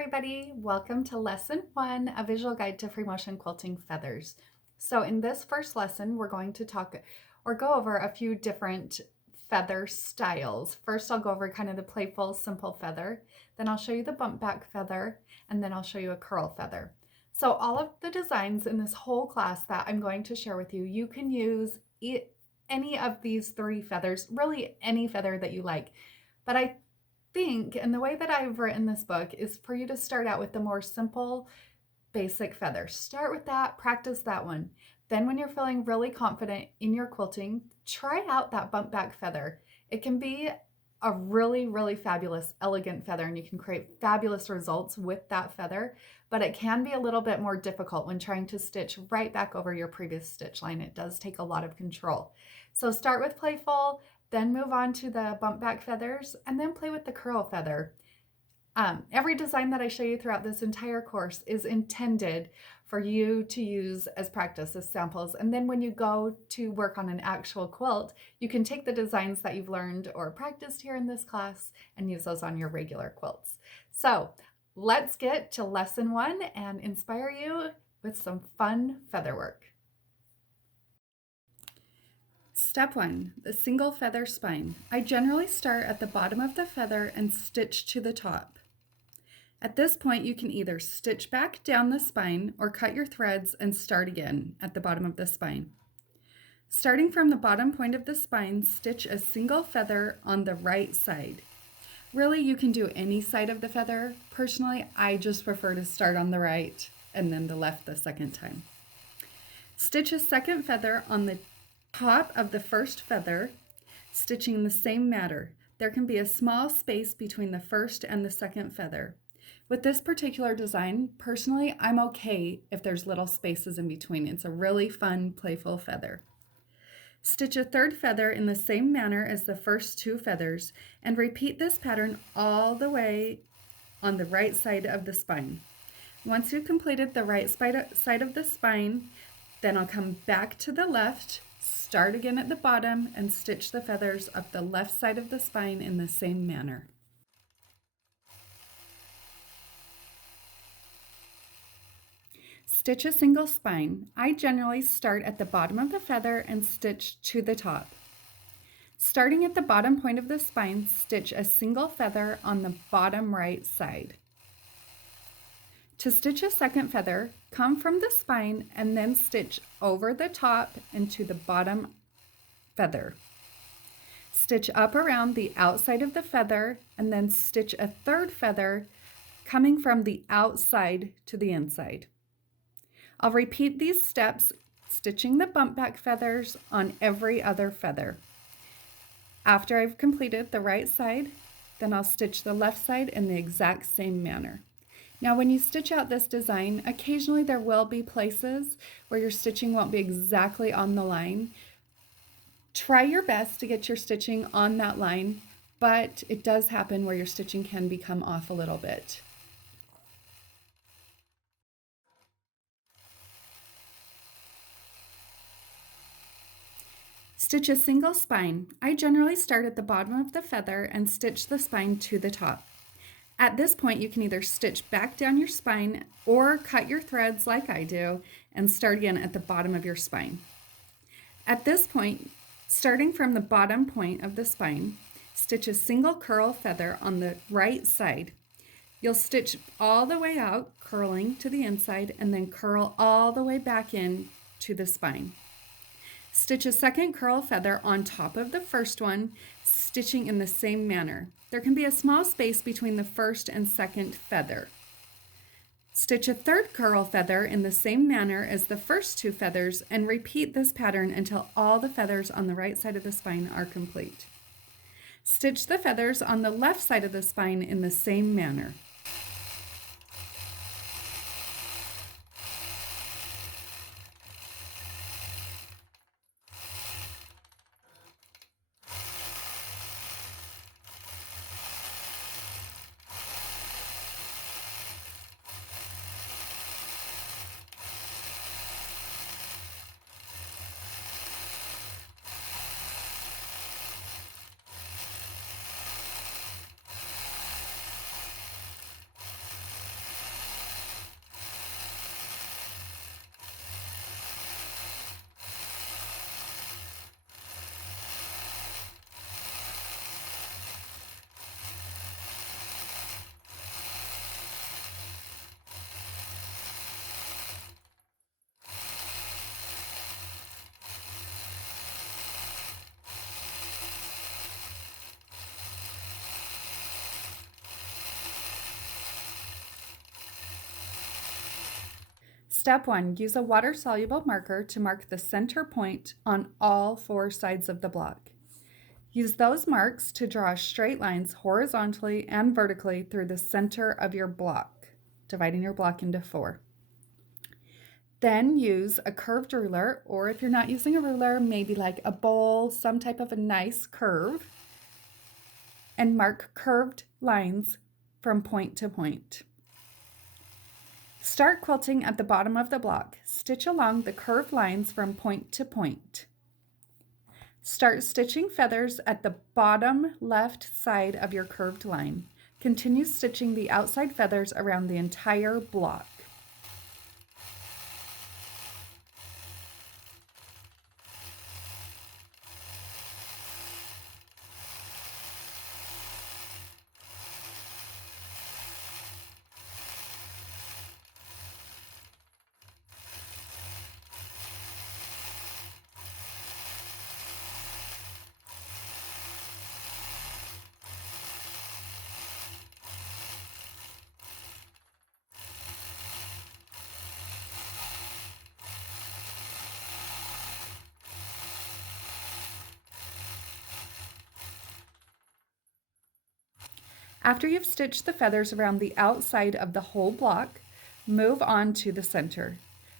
everybody, welcome to lesson 1, a visual guide to free motion quilting feathers. So in this first lesson, we're going to talk or go over a few different feather styles. First, I'll go over kind of the playful, simple feather. Then I'll show you the bump back feather, and then I'll show you a curl feather. So all of the designs in this whole class that I'm going to share with you, you can use any of these 3 feathers, really any feather that you like. But I think, and the way that I've written this book is for you to start out with the more simple, basic feather. Start with that, practice that one. Then when you're feeling really confident in your quilting, try out that bump back feather. It can be a really, really fabulous, elegant feather, and you can create fabulous results with that feather, but it can be a little bit more difficult when trying to stitch right back over your previous stitch line. It does take a lot of control. So start with playful, then move on to the bump back feathers, and then play with the curl feather. Every design that I show you throughout this entire course is intended for you to use as practice, as samples. And then when you go to work on an actual quilt, you can take the designs that you've learned or practiced here in this class and use those on your regular quilts. So let's get to lesson 1 and inspire you with some fun feather work. Step 1, the single feather spine. I generally start at the bottom of the feather and stitch to the top. At this point, you can either stitch back down the spine or cut your threads and start again at the bottom of the spine. Starting from the bottom point of the spine, stitch a single feather on the right side. Really, you can do any side of the feather. Personally, I just prefer to start on the right and then the left the second time. Stitch a second feather on the top of the first feather, stitching in the same manner. There can be a small space between the first and the second feather. With this particular design, personally, I'm okay if there's little spaces in between. It's a really fun, playful feather. Stitch a third feather in the same manner as the first 2 feathers and repeat this pattern all the way on the right side of the spine. Once you've completed the right side of the spine, then I'll come back to the left, start again at the bottom, and stitch the feathers up the left side of the spine in the same manner. Stitch a single spine. I generally start at the bottom of the feather and stitch to the top. Starting at the bottom point of the spine, stitch a single feather on the bottom right side. To stitch a second feather, come from the spine and then stitch over the top and to the bottom feather. Stitch up around the outside of the feather and then stitch a third feather coming from the outside to the inside. I'll repeat these steps, stitching the bump back feathers on every other feather. After I've completed the right side, then I'll stitch the left side in the exact same manner. Now, when you stitch out this design, occasionally there will be places where your stitching won't be exactly on the line. Try your best to get your stitching on that line, but it does happen where your stitching can become off a little bit. Stitch a single spine. I generally start at the bottom of the feather and stitch the spine to the top. At this point, you can either stitch back down your spine or cut your threads like I do and start again at the bottom of your spine. At this point, starting from the bottom point of the spine, stitch a single curl feather on the right side. You'll stitch all the way out, curling to the inside, and then curl all the way back in to the spine. Stitch a second curl feather on top of the first one, stitching in the same manner. There can be a small space between the first and second feather. Stitch a third curl feather in the same manner as the first 2 feathers and repeat this pattern until all the feathers on the right side of the spine are complete. Stitch the feathers on the left side of the spine in the same manner. Step 1, use a water-soluble marker to mark the center point on all 4 sides of the block. Use those marks to draw straight lines horizontally and vertically through the center of your block, dividing your block into 4. Then use a curved ruler, or if you're not using a ruler, maybe like a bowl, some type of a nice curve, and mark curved lines from point to point. Start quilting at the bottom of the block. Stitch along the curved lines from point to point. Start stitching feathers at the bottom left side of your curved line. Continue stitching the outside feathers around the entire block. After you've stitched the feathers around the outside of the whole block, move on to the center.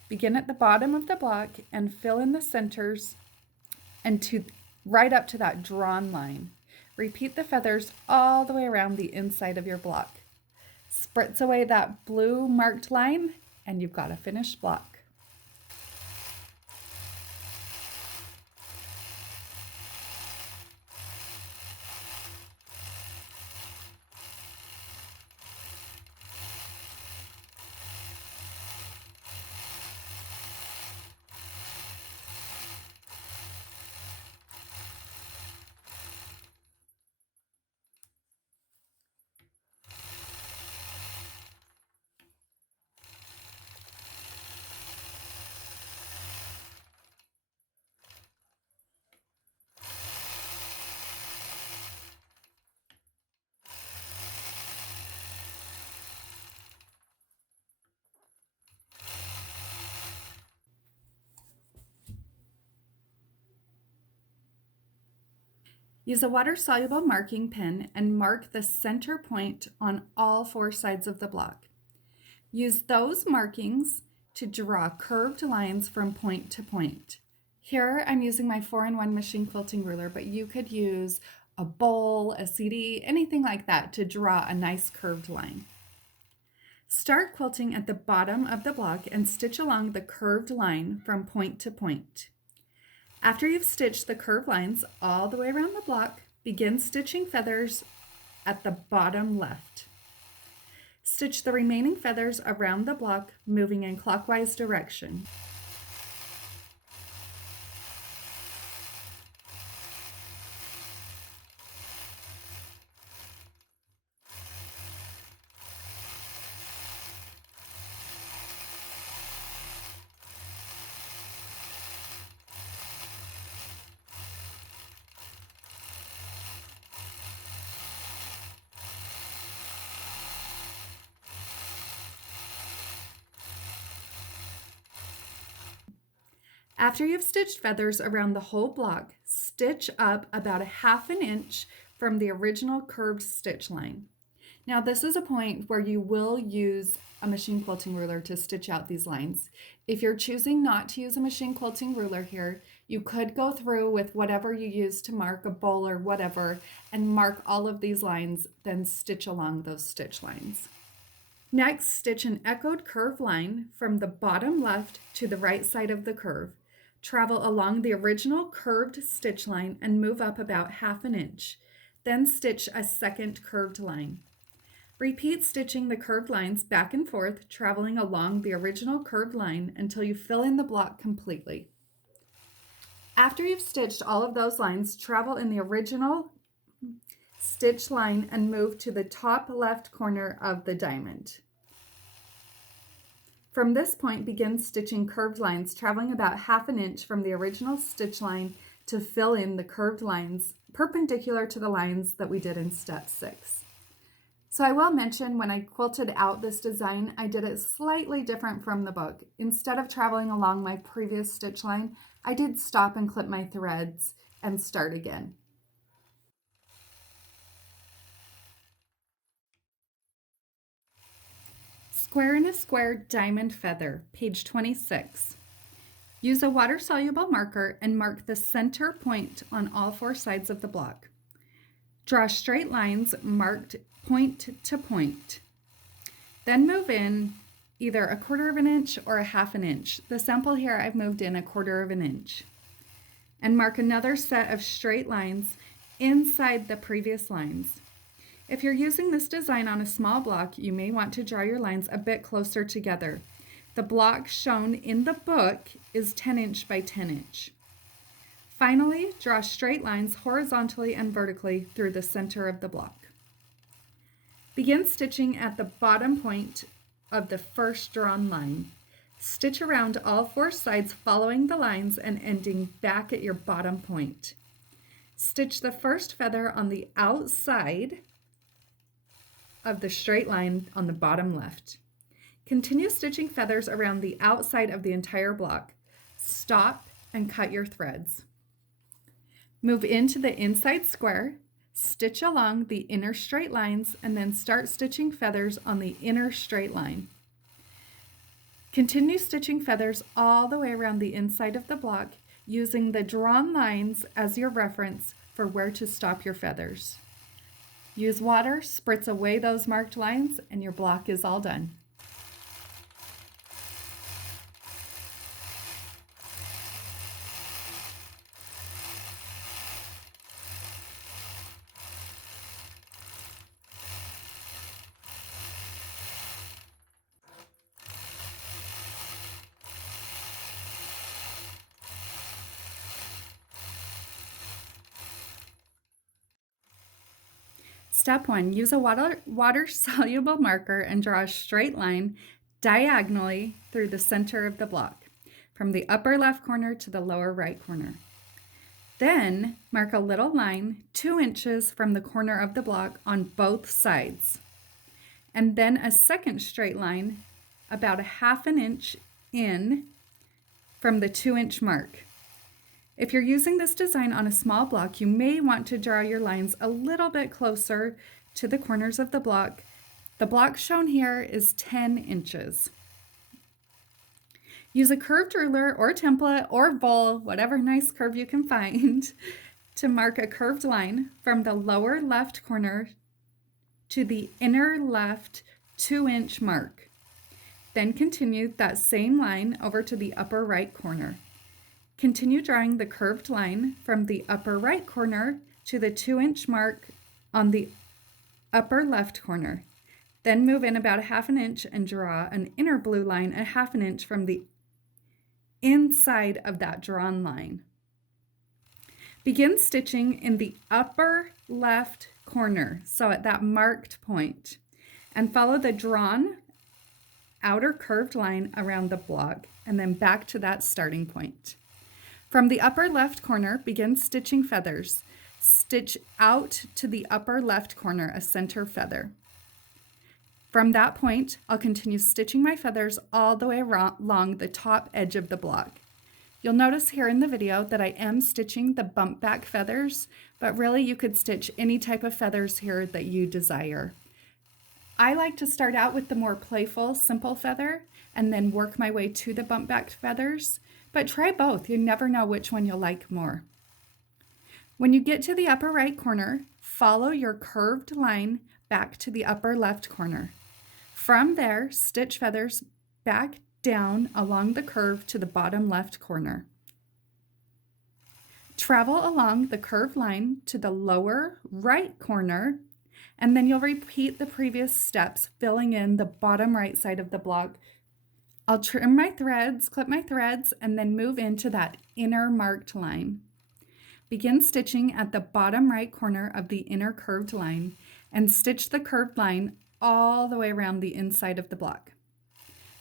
Begin at the bottom of the block and fill in the centers and right up to that drawn line. Repeat the feathers all the way around the inside of your block. Spritz away that blue marked line and you've got a finished block. Use a water-soluble marking pen and mark the center point on all 4 sides of the block. Use those markings to draw curved lines from point to point. Here I'm using my 4-in-1 machine quilting ruler, but you could use a bowl, a CD, anything like that to draw a nice curved line. Start quilting at the bottom of the block and stitch along the curved line from point to point. After you've stitched the curved lines all the way around the block, begin stitching feathers at the bottom left. Stitch the remaining feathers around the block, moving in clockwise direction. After you've stitched feathers around the whole block, stitch up about 1/2 inch from the original curved stitch line. Now this is a point where you will use a machine quilting ruler to stitch out these lines. If you're choosing not to use a machine quilting ruler here, you could go through with whatever you use to mark a bowl or whatever and mark all of these lines, then stitch along those stitch lines. Next, stitch an echoed curved line from the bottom left to the right side of the curve. Travel along the original curved stitch line and move up about 1/2 inch. Then stitch a second curved line. Repeat stitching the curved lines back and forth, traveling along the original curved line until you fill in the block completely. After you've stitched all of those lines, travel in the original stitch line and move to the top left corner of the diamond. From this point, begin stitching curved lines, traveling about 1/2 inch from the original stitch line to fill in the curved lines perpendicular to the lines that we did in step 6. So I will mention when I quilted out this design, I did it slightly different from the book. Instead of traveling along my previous stitch line, I did stop and clip my threads and start again. Square in a Square Diamond Feather, page 26. Use a water-soluble marker and mark the center point on all 4 sides of the block. Draw straight lines marked point to point. Then move in either 1/4 inch or 1/2 inch. The sample here I've moved in 1/4 inch. And mark another set of straight lines inside the previous lines. If you're using this design on a small block, you may want to draw your lines a bit closer together. The block shown in the book is 10 inch by 10 inch. Finally, draw straight lines horizontally and vertically through the center of the block. Begin stitching at the bottom point of the first drawn line. Stitch around all 4 sides following the lines and ending back at your bottom point. Stitch the first feather on the outside of the straight line on the bottom left. Continue stitching feathers around the outside of the entire block. Stop and cut your threads. Move into the inside square, stitch along the inner straight lines, and then start stitching feathers on the inner straight line. Continue stitching feathers all the way around the inside of the block, using the drawn lines as your reference for where to stop your feathers. Use water, spritz away those marked lines, and your block is all done. Step 1, use a water-soluble marker and draw a straight line diagonally through the center of the block, from the upper left corner to the lower right corner. Then mark a little line 2 inches from the corner of the block on both sides, and then a second straight line about 1/2 inch in from the 2-inch mark. If you're using this design on a small block, you may want to draw your lines a little bit closer to the corners of the block. The block shown here is 10 inches. Use a curved ruler or template or bowl, whatever nice curve you can find, to mark a curved line from the lower left corner to the inner left 2-inch mark. Then continue that same line over to the upper right corner. Continue drawing the curved line from the upper right corner to the 2-inch mark on the upper left corner. Then move in about 1/2 inch and draw an inner blue line 1/2 inch from the inside of that drawn line. Begin stitching in the upper left corner, so at that marked point, and follow the drawn outer curved line around the block and then back to that starting point. From the upper left corner, begin stitching feathers. Stitch out to the upper left corner a center feather. From that point, I'll continue stitching my feathers all the way along the top edge of the block. You'll notice here in the video that I am stitching the bump back feathers, but really you could stitch any type of feathers here that you desire. I like to start out with the more playful, simple feather and then work my way to the bump back feathers. But try both, you never know which one you'll like more. When you get to the upper right corner, follow your curved line back to the upper left corner. From there, stitch feathers back down along the curve to the bottom left corner. Travel along the curved line to the lower right corner, and then you'll repeat the previous steps, filling in the bottom right side of the block. I'll trim my threads, clip my threads, and then move into that inner marked line. Begin stitching at the bottom right corner of the inner curved line and stitch the curved line all the way around the inside of the block.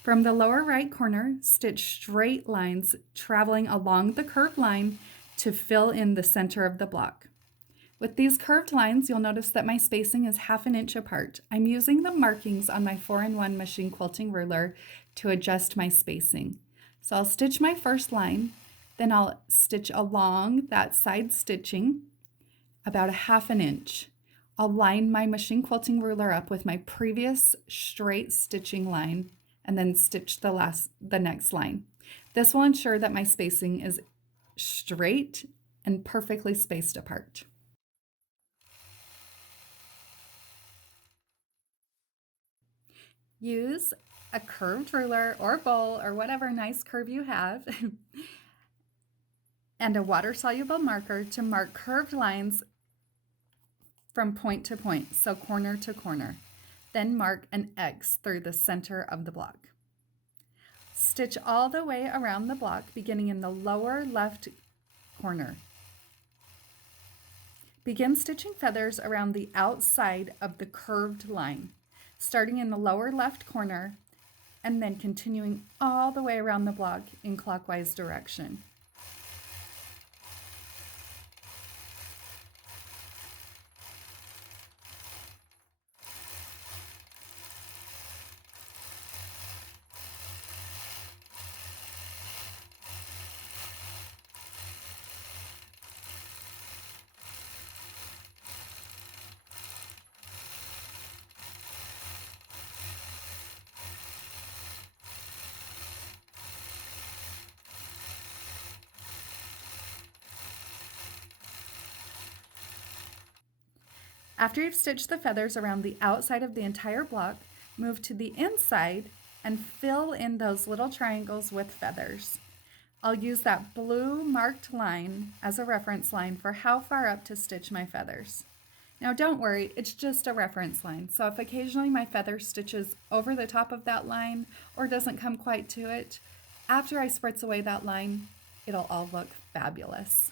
From the lower right corner, stitch straight lines traveling along the curved line to fill in the center of the block. With these curved lines, you'll notice that my spacing is 1/2 inch apart. I'm using the markings on my 4-in-1 machine quilting ruler to adjust my spacing. So I'll stitch my first line, then I'll stitch along that side stitching about 1/2 inch. I'll line my machine quilting ruler up with my previous straight stitching line and then stitch the next line. This will ensure that my spacing is straight and perfectly spaced apart. Use a curved ruler or bowl or whatever nice curve you have and a water-soluble marker to mark curved lines from point to point, so corner to corner. Then mark an X through the center of the block. Stitch all the way around the block, beginning in the lower left corner. Begin stitching feathers around the outside of the curved line, starting in the lower left corner and then continuing all the way around the block in clockwise direction. After you've stitched the feathers around the outside of the entire block, move to the inside and fill in those little triangles with feathers. I'll use that blue marked line as a reference line for how far up to stitch my feathers. Now don't worry, it's just a reference line, so if occasionally my feather stitches over the top of that line or doesn't come quite to it, after I spritz away that line, it'll all look fabulous.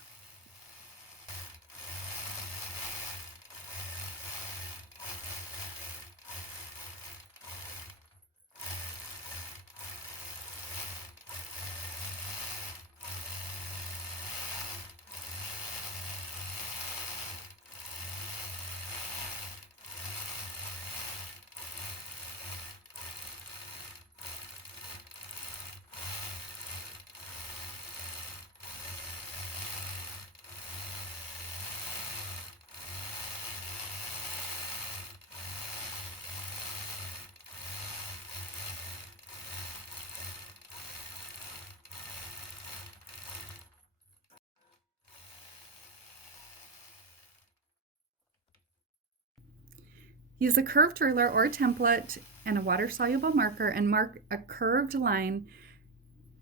Use a curved ruler or template and a water-soluble marker and mark a curved line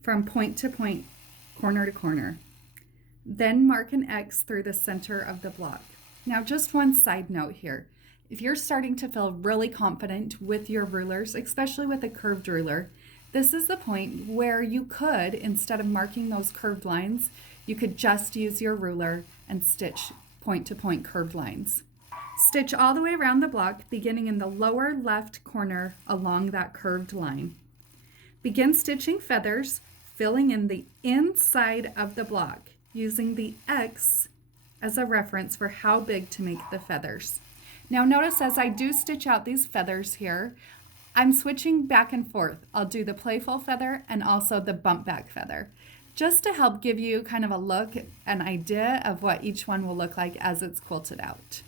from point to point, corner to corner. Then mark an X through the center of the block. Now just one side note here. If you're starting to feel really confident with your rulers, especially with a curved ruler, this is the point where you could, instead of marking those curved lines, you could just use your ruler and stitch point to point curved lines. Stitch all the way around the block, beginning in the lower left corner along that curved line. Begin stitching feathers, filling in the inside of the block, using the X as a reference for how big to make the feathers. Now notice as I do stitch out these feathers here, I'm switching back and forth. I'll do the playful feather and also the bump back feather, just to help give you kind of a look, an idea of what each one will look like as it's quilted out.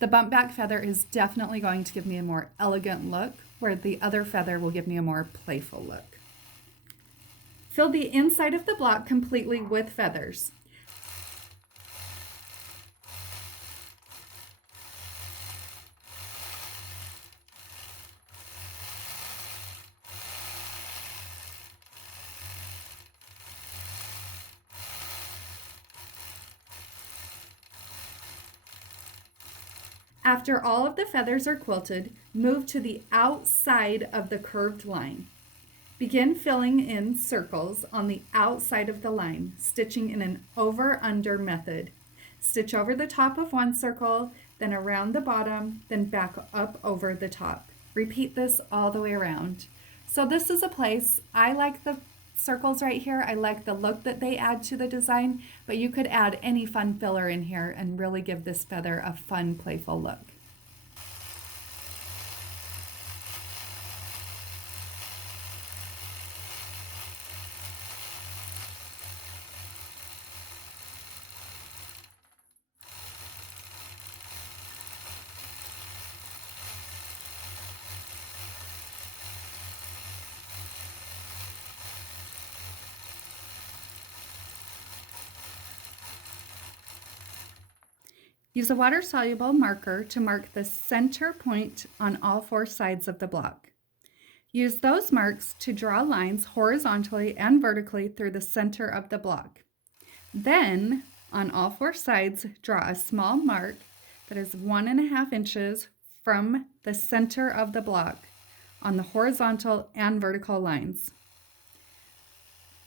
The bump back feather is definitely going to give me a more elegant look, where the other feather will give me a more playful look. Fill the inside of the block completely with feathers. After all of the feathers are quilted, move to the outside of the curved line. Begin filling in circles on the outside of the line, stitching in an over-under method. Stitch over the top of one circle, then around the bottom, then back up over the top. Repeat this all the way around. So this is a place I like the circles right here. I like the look that they add to the design, but you could add any fun filler in here and really give this feather a fun, playful look. Use a water-soluble marker to mark the center point on all 4 sides of the block. Use those marks to draw lines horizontally and vertically through the center of the block. Then, on all 4 sides, draw a small mark that is 1.5 inches from the center of the block on the horizontal and vertical lines.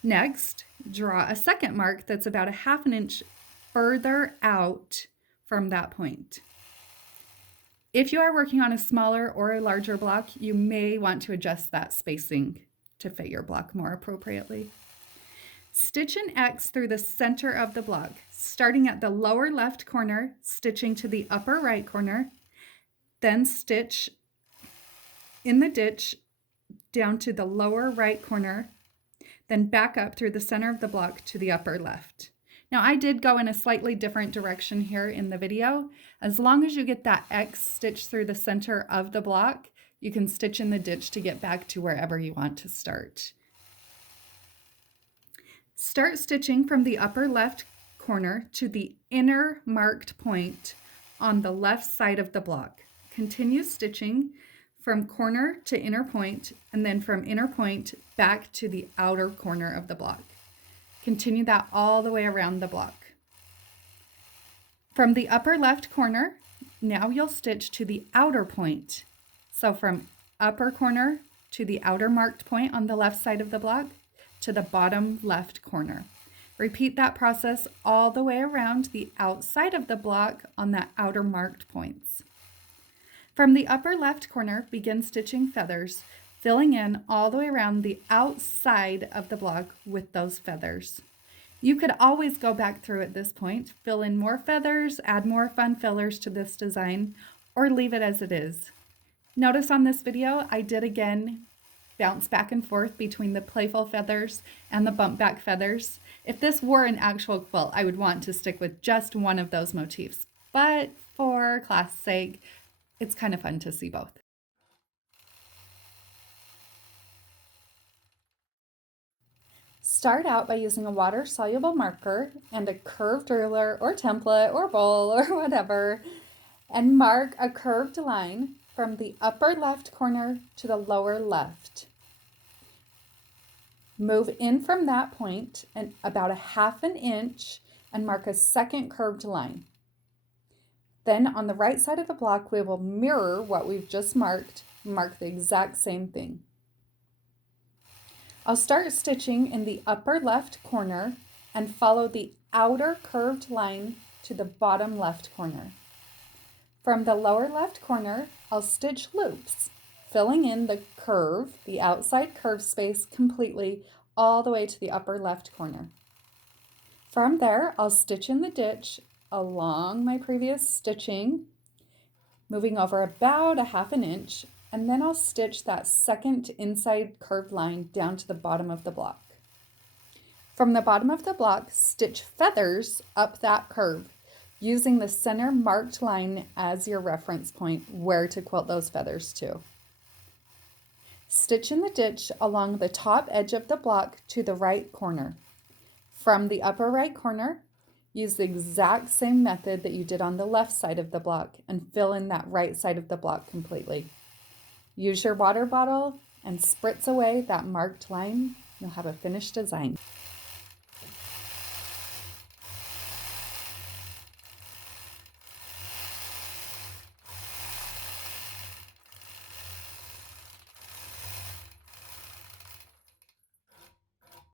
Next, draw a second mark that's about 1/2 inch further out from that point. If you are working on a smaller or a larger block, you may want to adjust that spacing to fit your block more appropriately. Stitch an X through the center of the block, starting at the lower left corner, stitching to the upper right corner, then stitch in the ditch down to the lower right corner, then back up through the center of the block to the upper left. Now I did go in a slightly different direction here in the video. As long as you get that X stitched through the center of the block, you can stitch in the ditch to get back to wherever you want to start. Start stitching from the upper left corner to the inner marked point on the left side of the block. Continue stitching from corner to inner point, and then from inner point back to the outer corner of the block. Continue that all the way around the block. From the upper left corner, now you'll stitch to the outer point. So from upper corner to the outer marked point on the left side of the block to the bottom left corner. Repeat that process all the way around the outside of the block on the outer marked points. From the upper left corner, begin stitching feathers, filling in all the way around the outside of the block with those feathers. You could always go back through at this point, fill in more feathers, add more fun fillers to this design, or leave it as it is. Notice on this video, I did again bounce back and forth between the playful feathers and the bump back feathers. If this were an actual quilt, I would want to stick with just one of those motifs, but for class sake, it's kind of fun to see both. Start out by using a water-soluble marker and a curved ruler or template or bowl or whatever, and mark a curved line from the upper left corner to the lower left. Move in from that point and about 1/2 inch and mark a second curved line. Then on the right side of the block, we will mirror what we've just marked, mark the exact same thing. I'll start stitching in the upper left corner and follow the outer curved line to the bottom left corner. From the lower left corner, I'll stitch loops, filling in the curve, the outside curve space completely all the way to the upper left corner. From there, I'll stitch in the ditch along my previous stitching, moving over about 1/2 inch, and then I'll stitch that second inside curved line down to the bottom of the block. From the bottom of the block, stitch feathers up that curve, using the center marked line as your reference point where to quilt those feathers to. Stitch in the ditch along the top edge of the block to the right corner. From the upper right corner, use the exact same method that you did on the left side of the block and fill in that right side of the block completely. Use your water bottle and spritz away that marked line. You'll have a finished design.